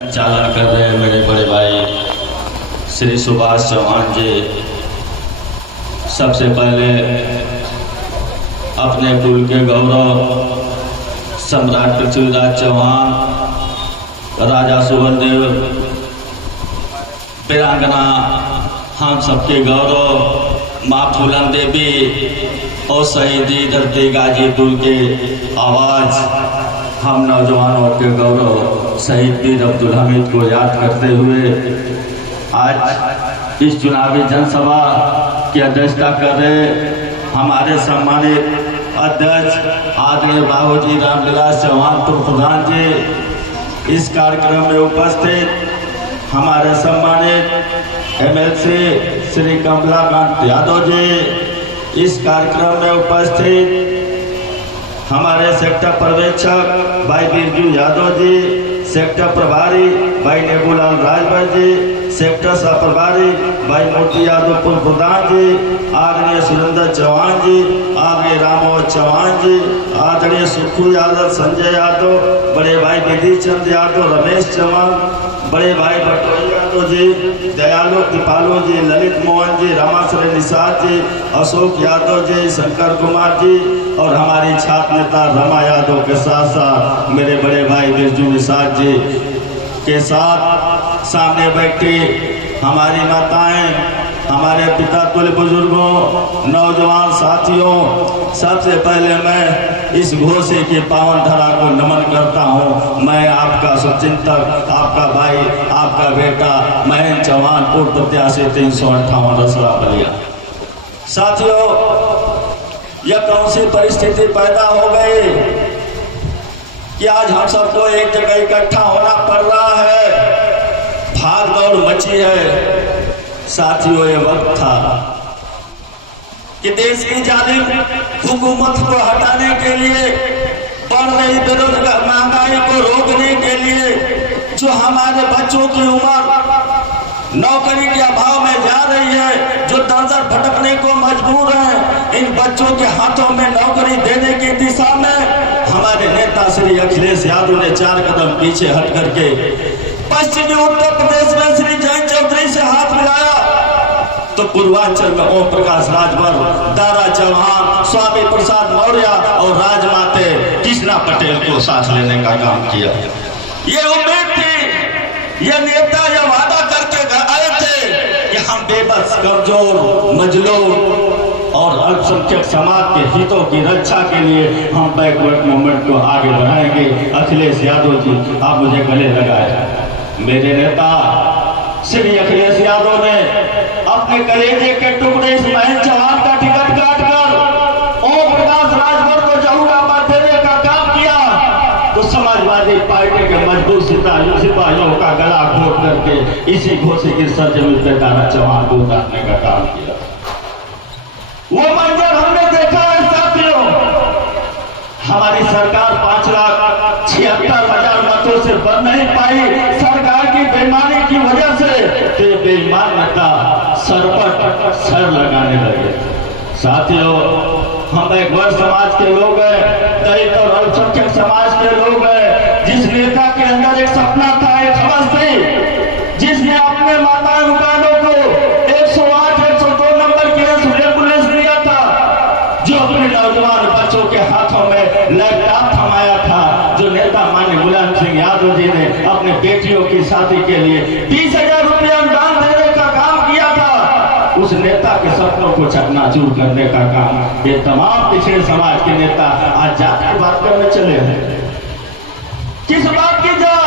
संचालन कर रहे मेरे बड़े भाई श्री सुभाष चौहान जी, सबसे पहले अपने कुल के गौरव सम्राट पृथ्वीराज चौहान, राजा सुबलदेव, वीरांगना हम सबके गौरव माँ फूलन देवी और शहीदी धरती गाजीपुर के आवाज़, हम नौजवानों के गौरव शहीद वीर अब्दुल हमीद को याद करते हुए आज इस चुनावी जनसभा की अध्यक्षता कर रहे हमारे सम्मानित अध्यक्ष आदरणीय बाबूजी रामविलास चौहान प्रधान जी, इस कार्यक्रम में उपस्थित हमारे सम्मानित एमएलसी श्री कमलाकांत यादव जी, इस कार्यक्रम में उपस्थित हमारे सेक्टर पर्यवेक्षक भाई बिरजू यादव जी, सेक्टर प्रभारी भाई नेबूलाल राजभर जी, सेक्टर सह प्रभारी भाई मोती यादव पूर्व प्रधान जी, आदरणीय सुरेंद्र चौहान जी, आदरणीय रामोहन चौहान जी, आदरणीय सुखू यादव, संजय यादव, बड़े भाई विधि चंद यादव, रमेश चौहान, बड़े भाई बटोरी यादव जी, दयालु दीपालु जी, ललित मोहन जी, रामाश्रय निषाद जी, अशोक यादव जी, शंकर कुमार जी और हमारी छात्र नेता रमा यादव के साथ साथ मेरे बड़े भाई बिरजू निषाद जी के साथ सामने बैठी हमारी माताएं, हमारे पिता तुल्य बुजुर्गों, नौजवान साथियों, सबसे पहले मैं इस घोषे की पावन धरा को नमन करता हूं। मैं आपका शुभचिंतक, आपका भाई, आपका बेटा महेंद्र चौहान, पूर्व प्रत्याशी 358 रसड़ा बलिया। साथियों, यह कौन सी परिस्थिति पैदा हो गई कि आज हम सबको एक जगह इकट्ठा होना पड़ रहा है, भाग दौड़ मची है। साथियों, ये वक्त था कि देश की जालिम हुकूमत को हटाने के लिए, बढ़ रही बेरोजगार महंगाई को रोकने के लिए, जो हमारे बच्चों की उम्र नौकरी के अभाव में जा रही है, जो दर-दर भटकने को मजबूर हैं, इन बच्चों के हाथों में नौकरी देने की दिशा में हमारे नेता श्री अखिलेश यादव ने 4 कदम पीछे हट करके पश्चिमी उत्तर प्रदेश में श्री जयंत चौधरी से हाथ मिलाया, तो पूर्वांचल में ओम प्रकाश राजभर, दारा चौहान, स्वामी प्रसाद मौर्य और राजमाते कृष्णा पटेल को साथ लेने का काम किया। ये उम्मीद थी, ये नेता यह वादा करके आए थे कि हम बेबस, कमजोर, मजलूम और अल्पसंख्यक समाज के हितों की रक्षा के लिए हम बैकवर्ड मूवमेंट को आगे बढ़ाएंगे। अखिलेश यादव जी, आप मुझे गले लगाए। मेरे नेता श्री अखिलेश यादव ने अपने कलेजे के टुकड़े इस महेंद्र चौहान का टिकट काटकर ओम प्रकाश राजभर को जहूराबाद देने का काम किया, तो समाजवादी पार्टी के मजबूत सिपाहियों का गला घोट करके इसी घोषे की सरजमीन पे दारा चौहान को उतारने का काम किया। वो मंजर हमने देखा है साथियों। हमारी सरकार 5,76,000 मतों से बन नहीं पाई, सरकार की बेईमानी की वजह से। तो बेईमान नेता सरपट सर लगाने लगे। साथियों, हम एक वर्ग समाज के लोग हैं, दलित और अल्पसंख्यक समाज के लोग हैं। जिस नेता के अंदर एक सपना था, एक हवस थी, जिसने अपने माता दुकानों को 108, 102 नंबर की एम्बुलेंस दिया था, जो अपने नौजवान बच्चों के हाथों में लैपटॉप थमाया था, जो नेता माननीय मुलायम सिंह यादव जी ने अपने बेटियों की शादी के लिए 20,000 रुपया अनुदान देने का काम किया था, उस नेता के सपनों को चकनाचूर करने का काम ये तमाम पिछड़े समाज के नेता आज जात की बात करने चले हैं। किस बात की जात?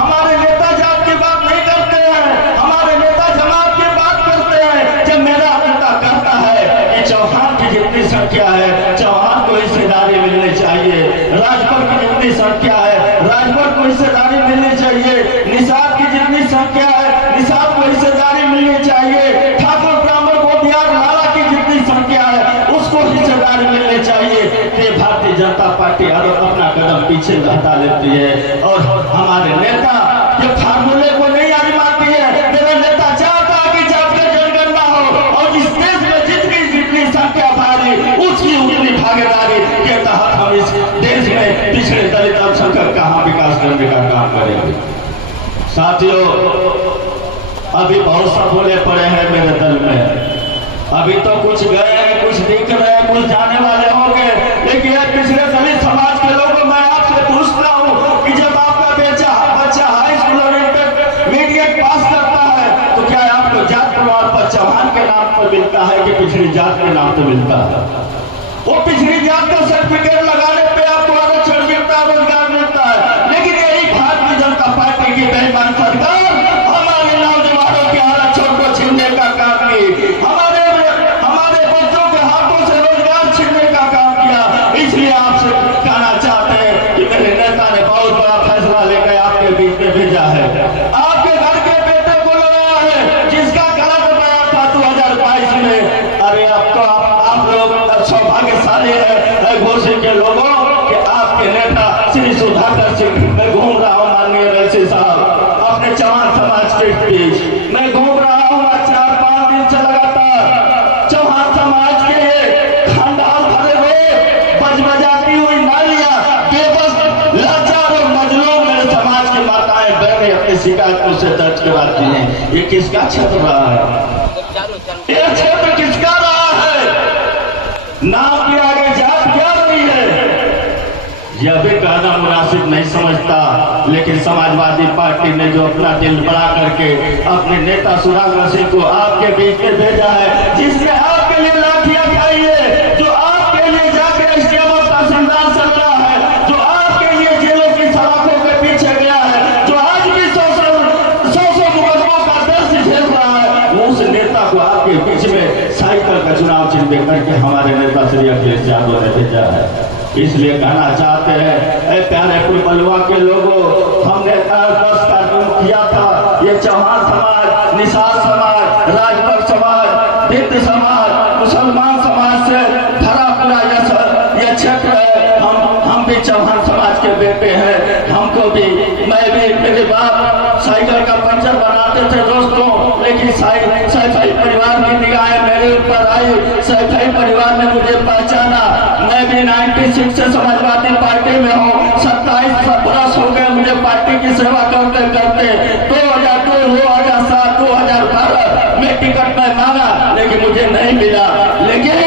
हमारे नेता जात की बात नहीं करते हैं, हमारे नेता जमात की बात करते हैं। जब मेरा नेता कहता है कि चौहान की जितनी संख्या है, चौहान को हिस्सेदारी मिलनी चाहिए, राजभर की जितनी संख्या है, राजभर को हिस्सेदारी मिलनी चाहिए, निषाद की जितनी संख्या है, निषाद को हिस्सेदारी मिलनी चाहिए, ठाकुर ब्राह्मण गोपियार नाला की जितनी संख्या है, उसको हिस्सेदारी मिलनी चाहिए। ये भारतीय जनता पार्टी हर अपना कदम पीछे हटा लेती है और हमारे नेता ये फार्मूले को नहीं आजमाती है। मेरा नेता चाहता कि जात का जनगणना हो और इस देश में जितनी संख्या भारी, उसकी उतनी भागीदारी के तहत हम इस देश में पिछड़े दलित अल्पसंख्यक का विकास करने का काम करेंगे। साथियों, अभी बहुत सफोले पड़े हैं मेरे दल में। अभी तो कुछ गए हैं, कुछ दिख रहे हैं, कुछ जाने वाले होंगे, लेकिन पिछले दलित समाज के लोगों, मैं आपसे पूछता हूं कि जब आपका बच्चा हाई स्कूल और इंटरमीडिएट पास करता है तो क्या आपको जात प्रमाण पत्र चौहान के नाम पर मिलता है कि पिछड़ी जात के नाम पर मिलता है? वो पिछड़ी जात का सर्टिफिकेट लगाने पे आपको आरक्षण मिलता है, रोजगार मिलता है। लेकिन यही भारतीय जनता पार्टी की बेईमान सरकार हमारे नौजवानों के आरक्षण को छीनने का काम की, हमारे बच्चों के हाथों से रोजगार छीनने का काम किया। इसलिए आपसे कहना चाहते हैं कि मेरे नेता ने बहुत बड़ा फैसला लेकर आपके बीच में भेजा है। आपके घर के बेटे को लगाया है, जिसका गलत बयान था 2022 में। अरे आप लोग सौभाग्यशाली है घोषी के लोगों कि आपके नेता श्री सुधाकर सिंह, मैं घूम रहा हूँ माननीय रईसी साहब अपने चौहान समाज के बीच, मैं घूम रहा हूँ 4-5 दिन से लगातार। चौहान समाज के खंडाल भरे हुए बजबजाती हुई नालियां बेबस लाचार और मजलूम मेरे समाज की माताएं बहनें अपनी शिकायत मुझसे दर्ज कराती हैं। ये किसका क्षेत्र रहा है? ये क्षेत्र किसका रहा है? नाम के आगे जात क्या रही है? यह भी कहना मुनासिब नहीं समझता, लेकिन समाजवादी पार्टी ने जो अपना दिल बड़ा करके अपने नेता सुधाकर सिंह को आपके बीच में भेजा है, जिसने आपके लिए लाठियां खाई है, जो आपके लिए जाकर एसडीएम और तहसीलदार से लड़ा है, जो आपके लिए जेलों की सलाखों के पीछे गया है, जो आज भी 100 मुकदमों का दर्द झेल रहा है, वो उस नेता को आपके बीच में साइकिल का चुनाव चिन्ह करके हमारे नेता श्री अखिलेश यादव ने भेजा है। इसलिए कहना चाहते हैं, प्यारे पुरबलुआ के लोगों, हमने 10 कार्यक्रम किया था। ये चौहान समाज, निषाद समाज, राजभर समाज, हिंद समाज, मुसलमान समाज से भरा पूरा यह क्षेत्र है। हम भी चौहान समाज के बेटे हैं। हमको भी, मैं भी, मेरे बाप साइकिल का पंचर बनाते थे दोस्तों, लेकिन सैफई परिवार की निगाहें मेरे ऊपर आई, सैफई परिवार ने मुझे पहचाना। मैं भी 96 से समाजवादी पार्टी में हूँ। 27 वर्ष हो गए मुझे पार्टी की सेवा करते करते। 2002, 2007, 2012 में टिकट में मांगा, लेकिन मुझे नहीं मिला। लेकिन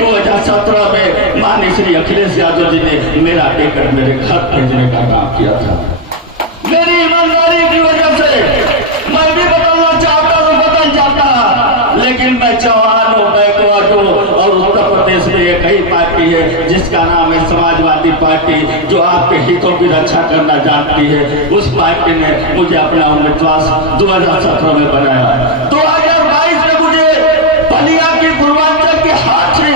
2017 में माननीय श्री अखिलेश यादव जी ने मेरा टिकट मेरे घर भेजने का काम किया था। मेरी ईमानदारी की वजह से मैं भी बदलना चाहता हूँ, बदल जाता, लेकिन मैं चौहान हूँ, बैकवर्ड हूँ। और उत्तर प्रदेश में एक ही पार्टी है जिसका नाम है समाजवादी पार्टी, जो आपके हितों की रक्षा करना जानती है। उस पार्टी ने मुझे अपना उम्मीदवार 2017 में बनाया। 2022 में मुझे बलिया की पूर्वांचल के हाथ से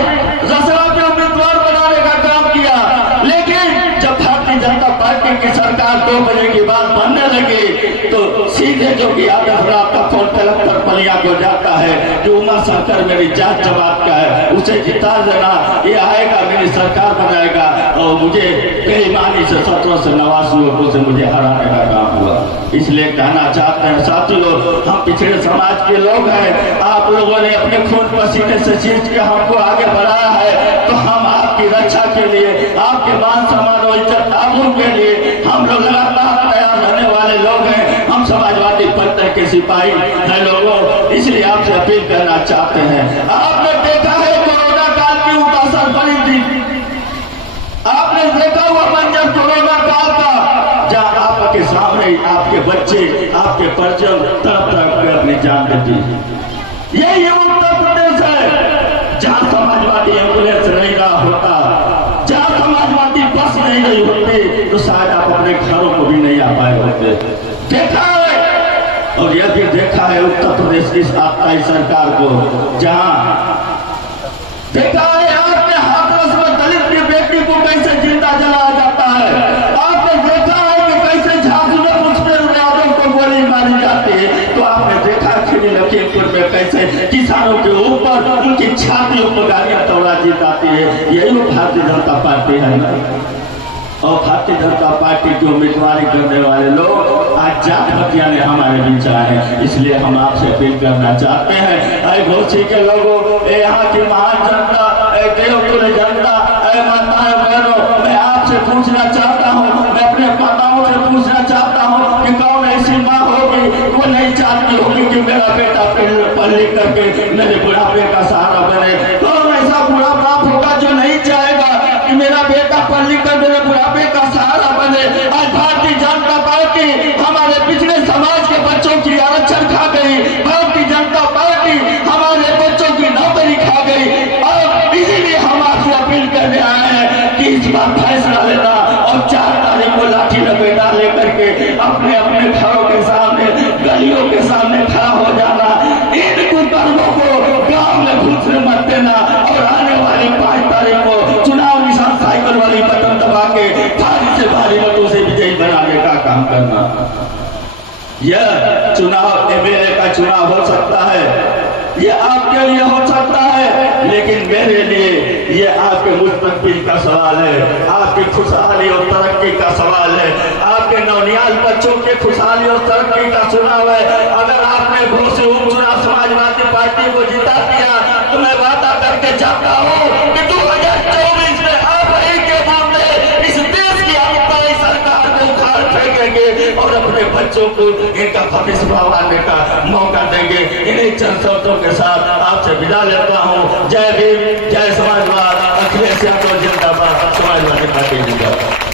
रसरा के उम्मीदवार बनाने का काम किया। लेकिन जब भारतीय जनता पार्टी की सरकार 2 बजे की बात बनने लगी तो सीधे जो कि आदर्श रात का फोन कलेक्टर बलिया को जाता है कि उमा शंकर मेरी जात जमात का है, उसे जिता देना, ये आएगा मेरी सरकार बनाएगा। और मुझे बेईमानी से 17 से 89 लोगों से मुझे हराने का काम हुआ। इसलिए कहना चाहते हैं साथियों, हम पिछड़े समाज के लोग हैं। आप लोगों ने अपने खून पसीने से सींच के हमको आगे बढ़ाया है, तो हम आपकी रक्षा के लिए, आपके मान सम्मान और इज्जत आबरू के लिए हम लोग लगातार तैयार रहने वाले लोग हैं। हम समाजवादी पंथ के सिपाही हैं लोगों। इसलिए आपसे अपील करना चाहते हैं, आपने देखा है कोरोना काल की उदासर बनी थी, आपने देखा हुआ मंजर कोरोना काल का, जहाँ आपके सामने आपके बच्चे, आपके परिजन तड़प तड़प कर अपनी जान देती। यही उत्तर प्रदेश है जहाँ समाजवादी एम्बुलेंस नहीं रहा होता, जहाँ समाजवादी बस नहीं रही होती, तो शायद आप अपने घरों को भी नहीं आ पाए होते। देखा है, और यह भी देखा है उत्तर प्रदेश की आपकी सरकार को, जहाँ देखा है आपने हाथरस में दलित की बेटी को कैसे जिंदा जलाया जाता है। आपने देखा है कि कैसे झांसी में पुष्पेंद्र यादव को गोली मारी जाती है। तो आपने देखा खिली लखीमपुर में कैसे किसानों के ऊपर उनकी छातियों पर गाड़ियां तोड़ा दी जाती है। यही वो भारतीय जनता पार्टी है ना। और भारतीय जनता पार्टी की उम्मीदवारी करने वाले लोग आज जात हत्याने हमारे बीच आए हैं। इसलिए हम आपसे अपील करना चाहते हैं, ऐ घोसी के लोगों, यहाँ की महान जनता, देवतुल्य जनता, माताएं बहनों, मैं आपसे पूछना चाहता हूँ, मैं अपने माताओं से पूछना चाहता हूँ कि कौन ऐसी माँ हो होगी वो नहीं चाहती होगी कि मेरा बेटा पढ़ लिख करके मेरे बुढ़ापे का सहारा बने। कौन ऐसा बुरा बाप होगा जो नहीं चाहेगा कि मेरा बेटा पढ़ लिख कर मेरे बुढ़ापे का सहारा बने। आज भारतीय जनता पार्टी हमारे पिछड़े समाज के बच्चों की आरक्षण खा गई, भारतीय जनता पार्टी हमारे बच्चों की नौकरी खा गई। और इसीलिए हम आपसे अपील करने आए हैं कि इस बार फैसला लेना और 4 तारीख को लाठी लपेटा लेकर के अपने अपने घरों के सामने, गलियों के सामने खड़ा हो जाना। इन कुकर्मों को गांव में घुसने मत देना और आने वाली 5 तारीख को चुनाव निशान साइकिल वाली बटन दबा के भारी से भारी मतों से विजयी बनाने का काम करना। यह चुनाव एमएलए का चुनाव हो सकता है, ये आपके लिए हो सकता है, लेकिन मेरे लिए ये आपके मुस्तकबिल का सवाल है, आपकी खुशहाली और तरक्की का सवाल है, आपके नौनियाल बच्चों के खुशहाली और तरक्की का चुनाव है। अगर आपने भोट से उपचुनाव समाजवादी पार्टी को जिता दिया तो मैं वादा करके जाता हूँ कि 2024 में आप ही के सामने इस देश की आबकारी सरकार को उखाड़ फेंकेंगे और अपने बच्चों को इनका भविष्य संवारने का मौका देंगे। इन्हीं चंद शब्दों के साथ आपसे विदा लेता हूँ। जय भीम, जय समाजवाद, अखिलेश यादव जिंदाबाद, समाजवादी पार्टी जिंदाबाद।